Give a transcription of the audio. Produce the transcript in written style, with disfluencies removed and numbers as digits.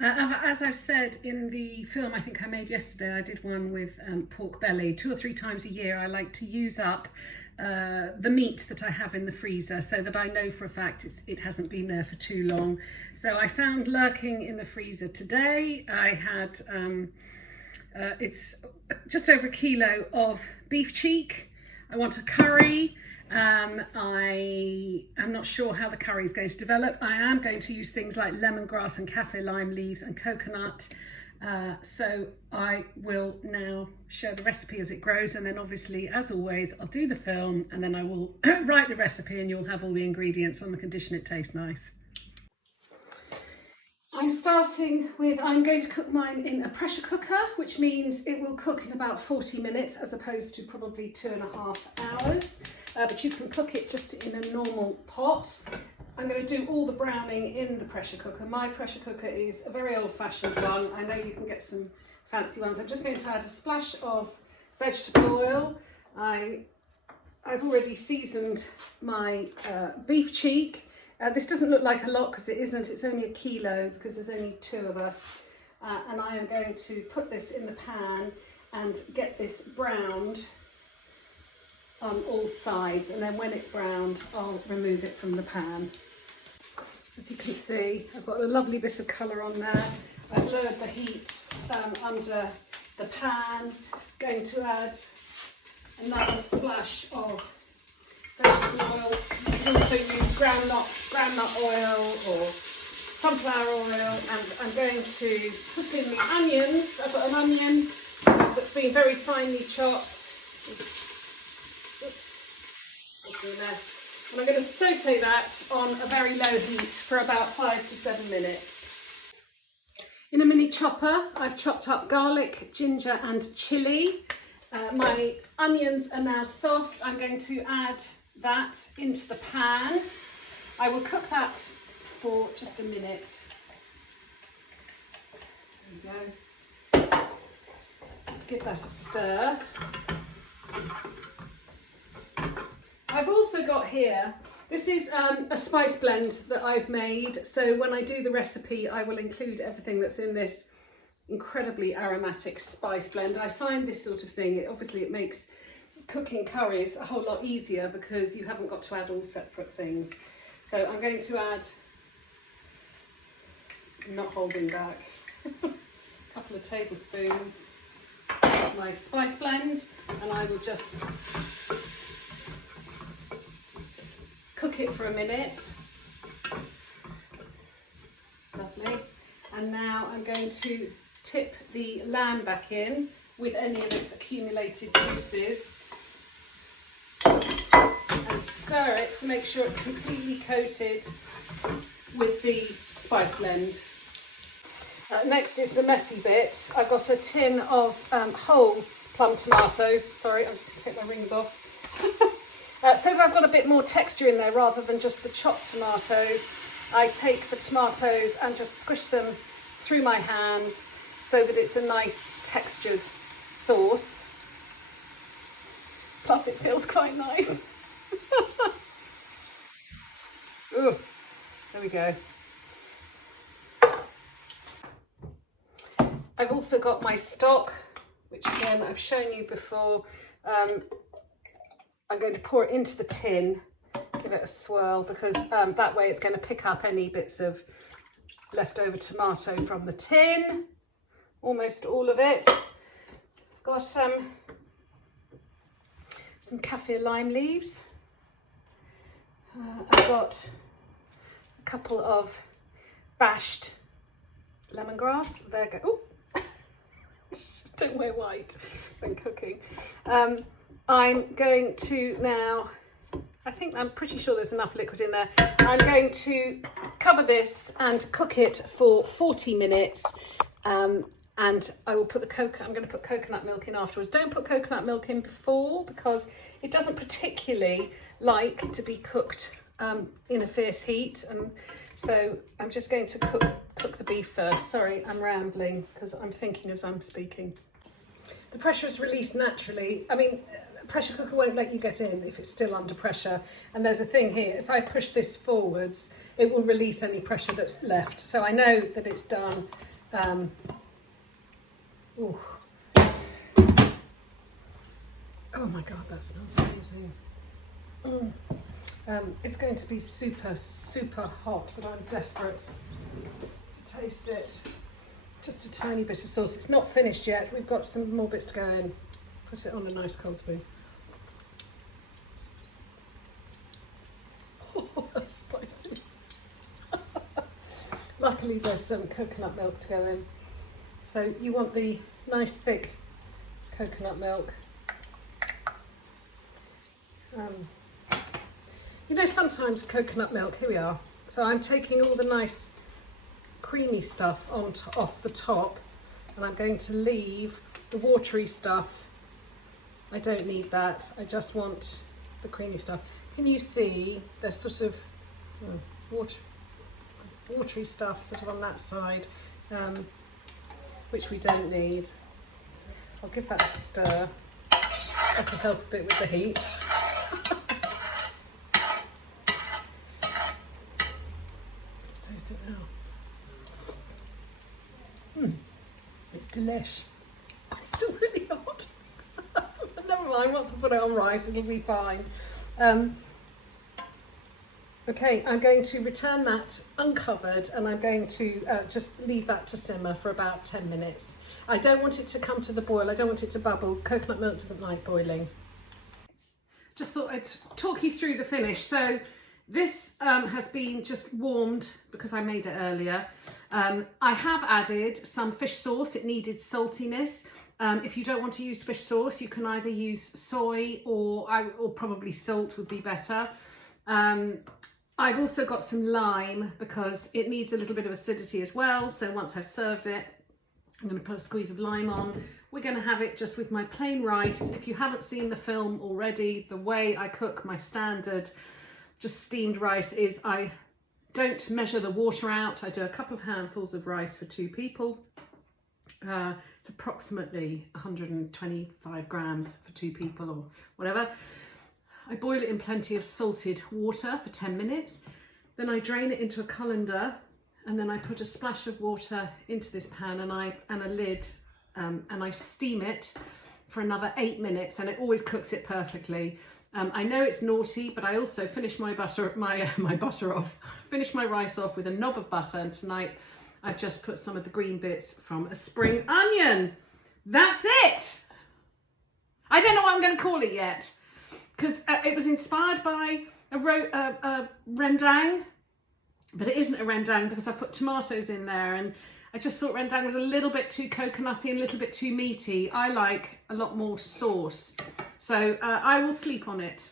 As I've said in the film I think I made yesterday, I did one with pork belly. 2 or 3 times a year I like to use up the meat that I have in the freezer so that I know for a fact it hasn't been there for too long. So I found lurking in the freezer today, I had, it's just over 1 kilo of beef cheek. I want a curry. I am not sure how the curry is going to develop. I am going to use things like lemongrass and kaffir lime leaves and coconut. So I will now share the recipe as it grows, and then obviously, as always, I'll do the film and then I will write the recipe and you'll have all the ingredients on the condition it tastes nice. I'm starting with, I'm going to cook mine in a pressure cooker, which means it will cook in about 40 minutes as opposed to probably 2.5 hours. But you can cook it just in a normal pot. I'm going to do all the browning in the pressure cooker. My pressure cooker is a very old-fashioned one. I know you can get some fancy ones. I'm just going to add a splash of vegetable oil. I've already seasoned my beef cheek. This doesn't look like a lot because it isn't. It's only 1 kilo because there's only 2 of us. And I am going to put this in the pan and get this browned on all sides, and then when it's browned I'll remove it from the pan. As you can see, I've got a lovely bit of colour on there. I've lowered the heat under the pan. Going to add another splash of vegetable oil. You can also use groundnut oil or sunflower oil, and I'm going to put in the onions. I've got an onion that's been very finely chopped. Oops, a mess. And I'm going to saute that on a very low heat for about 5 to 7 minutes. In a mini chopper, I've chopped up garlic, ginger and chilli. My onions are now soft. I'm going to add that into the pan. I will cook that for just a minute. There we go. Let's give that a stir. I've also got here, this is a spice blend that I've made, so when I do the recipe I will include everything that's in this incredibly aromatic spice blend. I find this sort of thing, it makes cooking curries a whole lot easier because you haven't got to add all separate things. So I'm going to add, not holding back, a couple of tablespoons of my spice blend, and I will just cook it for a minute. Lovely. And now I'm going to tip the lamb back in with any of its accumulated juices and stir it to make sure it's completely coated with the spice blend. Next is the messy bit. I've got a tin of whole plum tomatoes. Sorry, I'm just going to take my rings off. So that I've got a bit more texture in there rather than just the chopped tomatoes, I take the tomatoes and just squish them through my hands so that it's a nice textured sauce. Plus it feels quite nice. Ooh, there we go. I've also got my stock, which again I've shown you before. I'm going to pour it into the tin, give it a swirl, because that way it's going to pick up any bits of leftover tomato from the tin, almost all of it. Got some kaffir lime leaves. I've got a couple of bashed lemongrass. There you go. Oh, don't wear white when cooking. I'm going to now, I'm pretty sure there's enough liquid in there. I'm going to cover this and cook it for 40 minutes. And I will put I'm going to put coconut milk in afterwards. Don't put coconut milk in before because it doesn't particularly like to be cooked in a fierce heat. And so I'm just going to cook the beef first. Sorry, I'm rambling because I'm thinking as I'm speaking. The pressure is released naturally. I mean, pressure cooker won't let you get in if it's still under pressure. And there's a thing here, if I push this forwards, it will release any pressure that's left. So I know that it's done Ooh. Oh my God, that smells amazing. It's going to be super, super hot, but I'm desperate to taste it. Just a tiny bit of sauce. It's not finished yet. We've got some more bits to go in. Put it on a nice cold spoon. Oh, that's spicy. Luckily there's some coconut milk to go in. So you want the nice thick coconut milk. You know, sometimes coconut milk, here we are. So I'm taking all the nice creamy stuff off the top, and I'm going to leave the watery stuff. I don't need that. I just want the creamy stuff. Can you see there's sort of watery stuff sort of on that side, which we don't need. I'll give that a stir. That can help a bit with the heat. Let's taste it now. It's delish. It's still really hot. Never mind, once I put it on rice, it'll be fine. Okay, I'm going to return that uncovered, and I'm going to just leave that to simmer for about 10 minutes. I don't want it to come to the boil. I don't want it to bubble. Coconut milk doesn't like boiling. Just thought I'd talk you through the finish. So this has been just warmed because I made it earlier. I have added some fish sauce. It needed saltiness. If you don't want to use fish sauce, you can either use soy or probably salt would be better. I've also got some lime because it needs a little bit of acidity as well. So once I've served it, I'm going to put a squeeze of lime on. We're going to have it just with my plain rice. If you haven't seen the film already, the way I cook my standard just steamed rice is I don't measure the water out. I do a couple of handfuls of rice for 2 people. It's approximately 125 grams for 2 people or whatever. I boil it in plenty of salted water for 10 minutes. Then I drain it into a colander, and then I put a splash of water into this pan and a lid, and I steam it for another 8 minutes, and it always cooks it perfectly. I know it's naughty, but I also finish my finish my rice off with a knob of butter, and tonight I've just put some of the green bits from a spring onion. That's it. I don't know what I'm going to call it yet, because it was inspired by a rendang, but it isn't a rendang because I put tomatoes in there, and I just thought rendang was a little bit too coconutty and a little bit too meaty. I like a lot more sauce, so I will sleep on it.